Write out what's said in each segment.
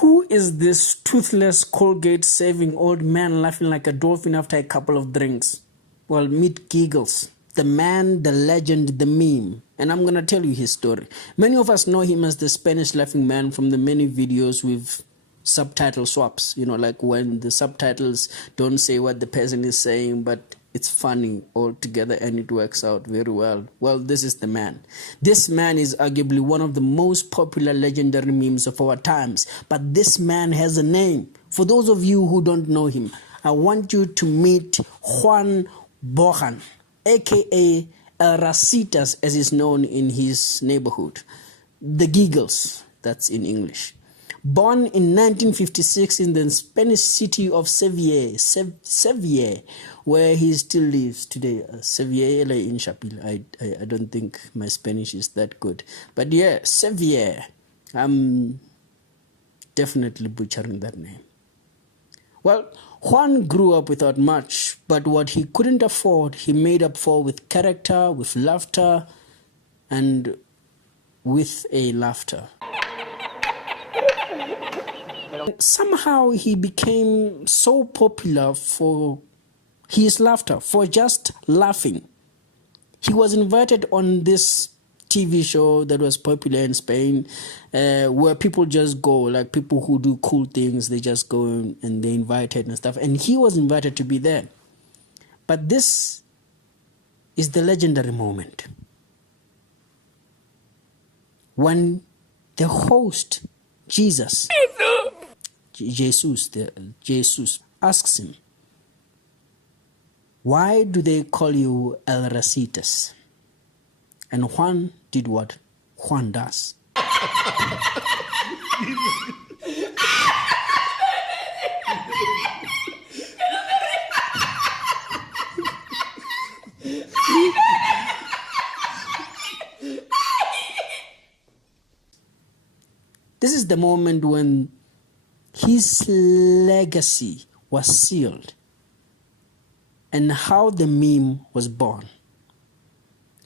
Who is this toothless, Colgate-saving old man laughing like a dolphin after a couple of drinks? Well, meet Giggles, the man, the legend, the meme. And I'm going to tell you his story. Many of us know him as the Spanish laughing man from the many videos with subtitle swaps. You know, like when the subtitles don't say what the person is saying, but it's funny altogether and it works out very well. Well, this is the man. This man is arguably one of the most popular legendary memes of our times. But this man has a name. For those of you who don't know him, I want you to meet Juan Bojan, aka El Rasitas, as is known in his neighborhood. The Giggles, that's in English. Born in 1956 in the Spanish city of Sevilla, where he still lives today. Sevilla in Chapil. I don't think my Spanish is that good. But yeah, Sevilla. I'm definitely butchering that name. Well, Juan grew up without much, but what he couldn't afford, he made up for with character, with laughter, and with a laughter. Somehow he became so popular for his laughter, for just laughing. He was invited on this TV show that was popular in Spain, where people just go, like people who do cool things, they just go and they invited and stuff. And he was invited to be there. But this is the legendary moment. When the host, Jesus asks him, why do they call you El Rasitas? And Juan did what Juan does. This is the moment when his legacy was sealed and how the meme was born.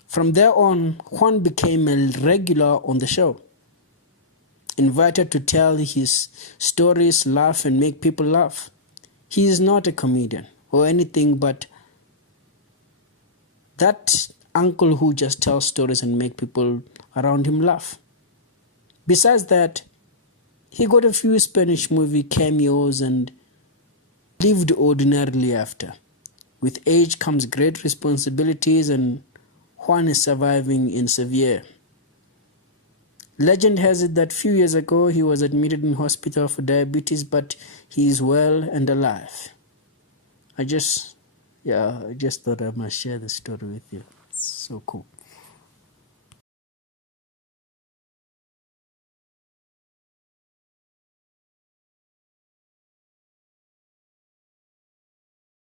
From there on, Juan became a regular on the show, invited to tell his stories, laugh, and make people laugh. He is not a comedian or anything but that uncle who just tells stories and make people around him laugh. Besides that, he got a few Spanish movie cameos and lived ordinarily after. With age comes great responsibilities, and Juan is surviving in Sevilla. Legend has it that few years ago he was admitted in hospital for diabetes, but he is well and alive. I just thought I must share the story with you. It's so cool.